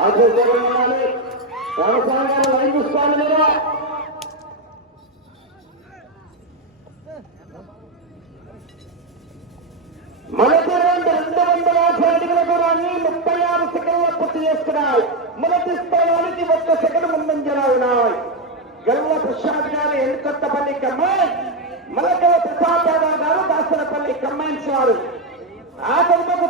ఆశీర్వాదాలు వ్యవసాయాలు లైన్ చూసుకోవాలి మొదటి రౌండ్ రెండు వందల యాభై అడుగుల దూరాన్ని ముప్పై ఆరు సెకండ్ల పూర్తి చేసుకున్నాయి మొదటి స్థానానికి ఒక్క సెకండ్ ముందంజలా ఉన్నాయి. గల్ల ప్రసాద్ గారు ఎన్కొత్తపల్లి కమ్మాయి మలకల ప్రసాద్ గారు దాసరపల్లి కమ్మాయిన్స్ వారు ఆ తదుపరి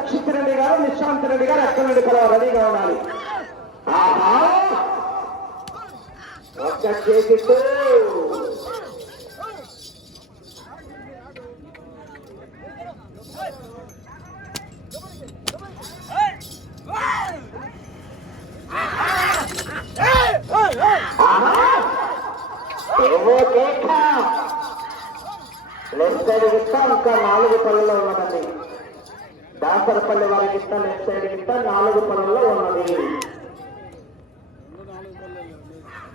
దక్షిత్ రెడ్డి గారు నిశాంత్ రెడ్డి గారు అక్కడ నుండి కూడా రెడీగా ఉండాలి. ఆహా! ఒక్క చేతితో. లెఫ్ట్ సైడ్ గిట్ట ఇంకా నాలుగు పనుల్లో ఉన్నదండి. దాసరపల్లి వారికి గిట్ట లెఫ్ట్ సైడ్ గిట్ట నాలుగు పళ్ళలో ఉన్నది.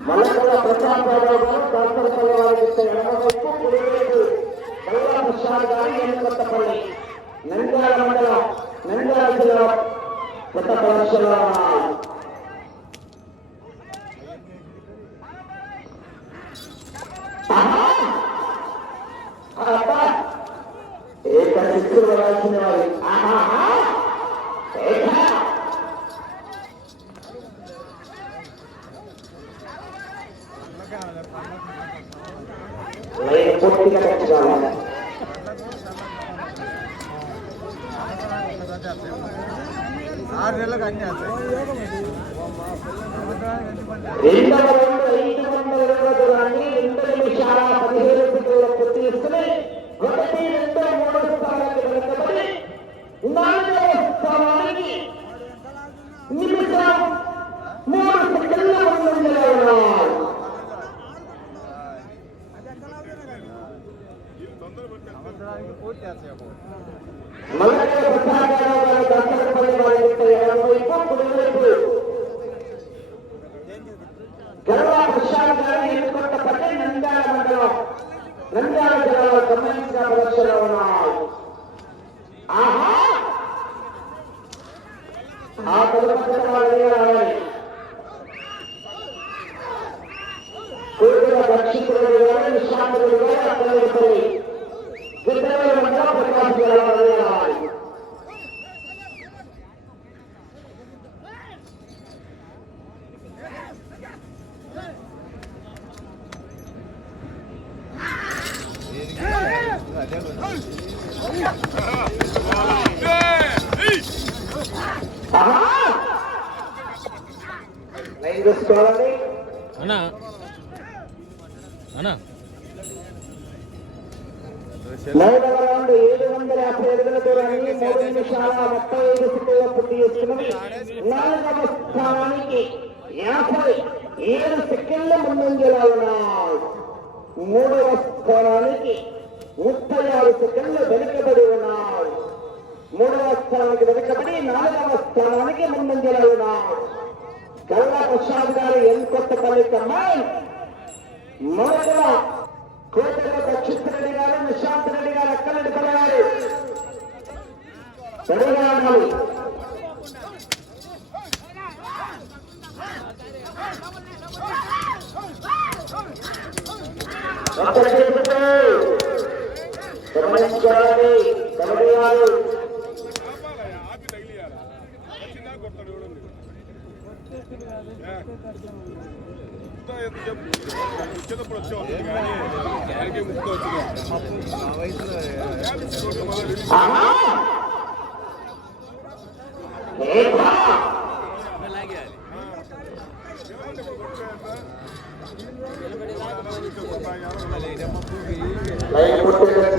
మలకల ప్రసాద్ యాదవ్ గారు దాసరపల్లి వారి గిట్ట ఎడమవైపు కుడివైపు కల్లా నంద్యాల మండలం నంద్యాల జిల్లా కొత్త ప్రదర్శనలో ఏక చిత్తులు రాసిన వారి. ఆహాహా! ఏక! ఆరు నెలలకు అన్ని ఐదు వందల ఇరవై రెండు నిమిషాల పదిహేను సెకండ్ల పూర్తి చేసుకుని ఒకటి రెండు మూడు స్థానానికి వెనుకబడి నాలుగవ స్థానానికి నిమిషం మూడు సెకండ్ల ముందంజలో ఉన్నారు సంవత్సరానికి పూర్తి చేస్తాయి అప్పుడు మల్లయ్య ప్రసాద్ యాదవ్ గారు దర్శనపల్లి వారి యొక్క ఎడమ వైపు కుడివైపు గర్వా ప్రసాద్ గారు ఎన్నుకొట్టపల్లి నంద్యాల మండలం నంద్యాల జిల్లాలో గమనించిన ప్రదర్శనలో ఉన్నాయి ఆహా ఆ తదుపరి అన్నా. అన్నా. ఏడు వందల యాభై అడుగుల దూరాన్ని మూడు నిమిషాల ముప్పై ఐదు సెకండ్ల పూర్తి నాలుగవ స్థానానికి యాభై ఏడు సెకండ్ల ముందంజలా ఉన్నాయి మూడవ స్థానానికి ముప్పై ఆరు సెకండ్లు వెనుకబడి ఉన్నాయి మూడవ స్థానానికి వెనుకబడి నాలుగవ స్థానానికి ముందంజలా ఉన్నాయి గల్లా ప్రసాద్ గారు ఎన్కొత్తపల్లి కమ్మాయి మొదట కోటలో దక్షిత్ రెడ్డి గారు నిశాంత్ రెడ్డి గారు అక్కడి పడగారు రెడీగా ఉండాలి కొడతాడు వచ్చేటప్పుడు వచ్చేవాళ్ళు కానీ ఆయనకి ముక్కు వచ్చింది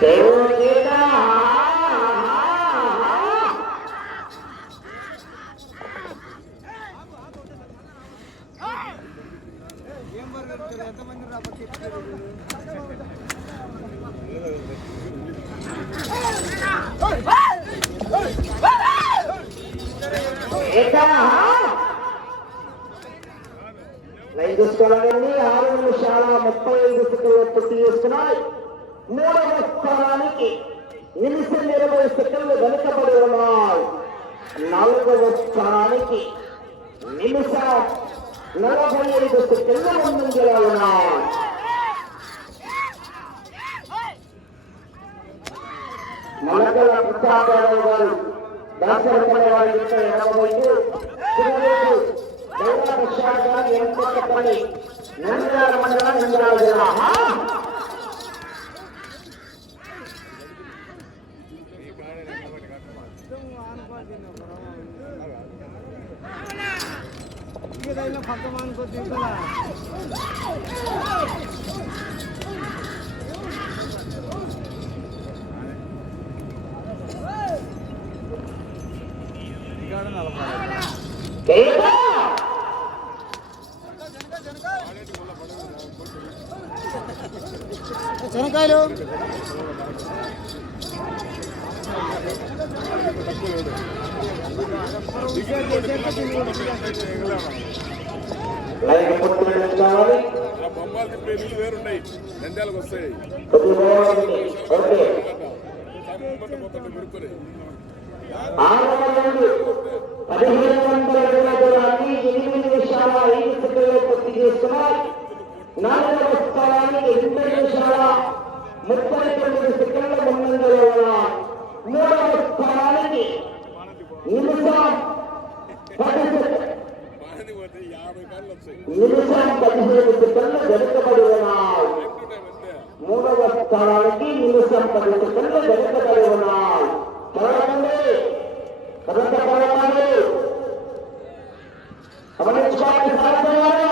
దేవుడు లైన్ ఆరు నిమిషాల ముప్పై ఐదు సెకండ్లు పూర్తి చేస్తున్నాయి. మూడవ స్థానానికి నిమిషం ఇరవై సెకండ్లు వెనుకబడి ఉన్నాయి. నాలుగవ స్థానానికి నిమిషం నలభై ఐదు సెకండ్లు ముందంజలో ఉన్నాయి. మలకల ప్రతాపరావు గారు దాసరపల్లి వారి యొక్క ఎనభైదు చిరువేలు గౌరవ ప్రసాద్ గారు నంద్యాల మండలం నంద్యాల జిల్లా ఏదైనా పక్క నలభై శనకాయలు బొమ్మాలు తిప్పే నీళ్ళు వేరున్నాయి. నంద్యాలకు వస్తాయి బాగుంది. ఓకే మొత్తం మొత్తం మెరుపుతాయి ఆరు వందలు పదిహేను వందల ఇరవై దూరాన్ని ఎనిమిది నిమిషాల ఐదు సెకండ్లు పూర్తి చేస్తున్నాయి నాలుగవ స్థానానికి రెండు నిమిషాల ముప్పై తొమ్మిది సెకండ్ల ముందంజలో ఉన్నాయి మూడవ స్థానానికి నిమిషం పది సెకండ్ మాది పోతే యాభై కాళ్ళు వస్తాయి నిమిషం పదిహేను సెకండ్లు వెనుకబడి ఉన్నాయి టైం టు టైం అంతే మూడవ స్థానానికి నిమిషం పది సెకండ్లు వెనుకబడి ఉన్నాయి చదవండి కదంత చదవండి గమనించుకోవాలి సాధ్యమయ్యారు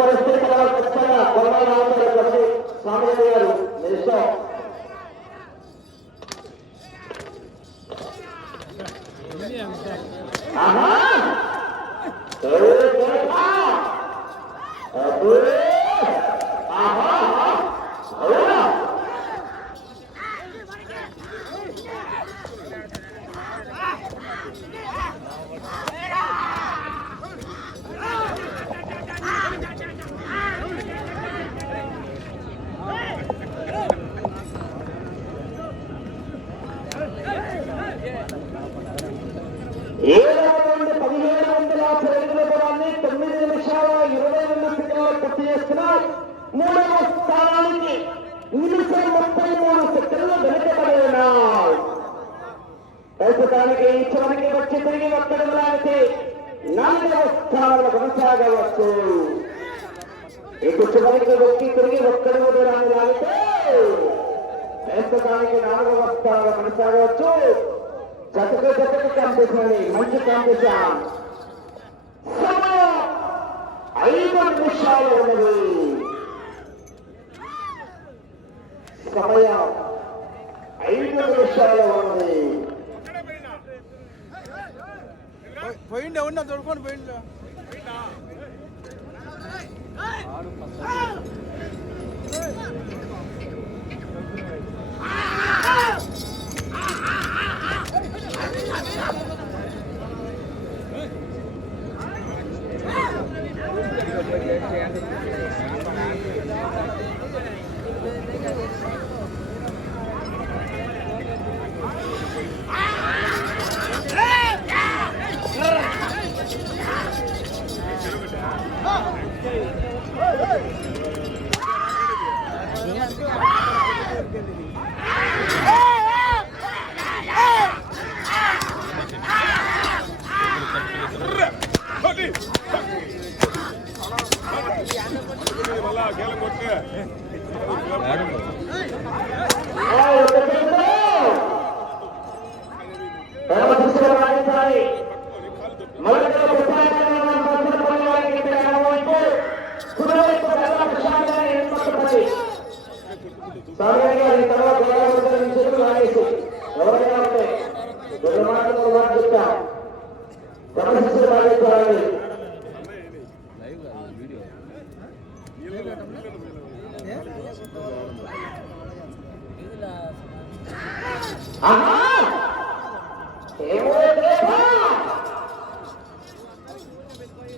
పరిస్థితి ఖచ్చితంగా కొరవై రావుతారు స్వామి గారు నిమిషం ప్రస్తుతానికి చివరికి వచ్చి తిరిగి ఒక్కడిలాగితే నాలుగవ స్థానంలో కొనసాగవచ్చు ఇటు చివరికి వచ్చి తిరిగి ఒక్కడి దూరాన్ని లాగితే ప్రస్తుతానికి నాలుగవ స్థానంలో కొనసాగవచ్చు జతకు జతకు కాంపిటీషన్ మంచి కాంపిటీషన్ సమయం ఐదు నిమిషాలు ఉన్నది సమయం ఐదు నిమిషాలు పోయిండే ఉన్నా తొడుకొని పోయిండు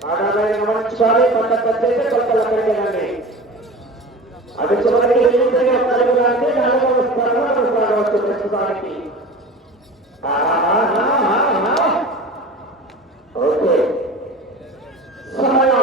ఆడవారి గమనించాలి కొంత పెద్ద కొంత లెక్కడండి అది చివరికి ఎన్నికగా కలగడానికి నాలుగవ స్థానంలో స్థానవచ్చు ప్రస్తుతానికి ఓకే సమయం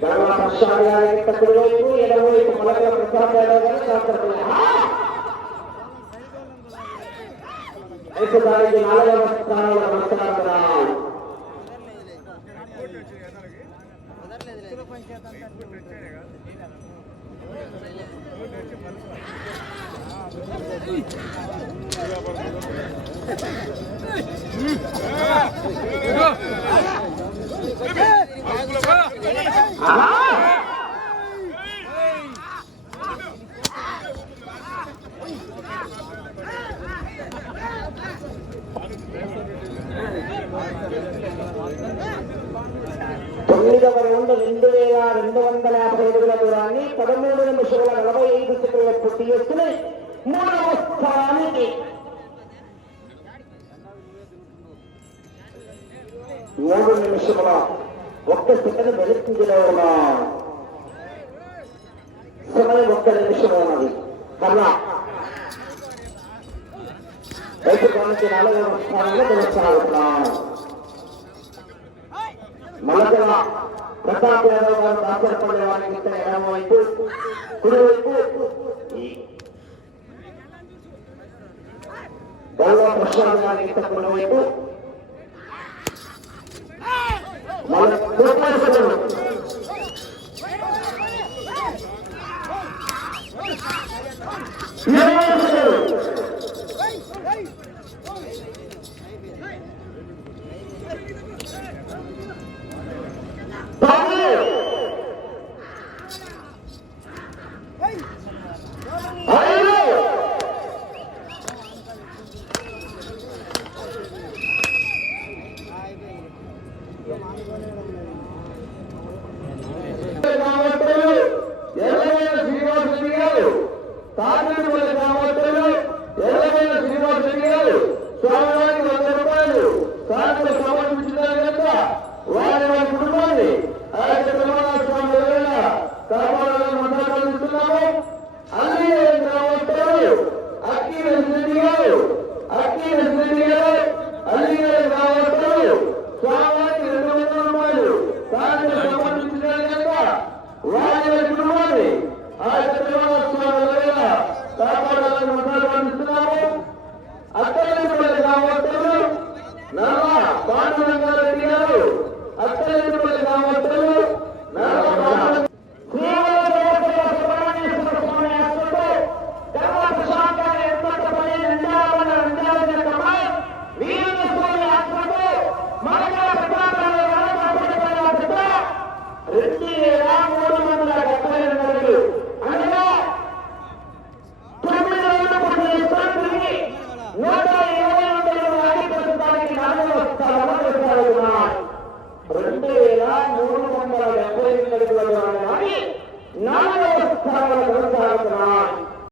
ధర్మ పక్షాలయానికి కుడివైపు ఎడమ వైపు మొలకల ప్రసాద్ యాదవ్ గారు శాస్త్రపడుతున్నారు రైతుదారికి నాలుగవ స్థానంలో నమస్కారం Mm-hmm. మూడు నిమిషముల ఒక్క సెకండ్ వెలిపిందిలో ఉన్న సమయం ఒక్క నిమిషము ఉన్నది. మళ్ళా రైతు కాలకి నాలుగవ స్థానంలో తెలుస్తున్నాం మొదటగా ప్రతాప్ యాదవ్ గారు దాసరపల్లి వారికి ఇచ్చిన ఎడమవైపు కుడివైపు గౌరవ ప్రసాద్ గారికి ఇచ్చిన కుడివైపు মানে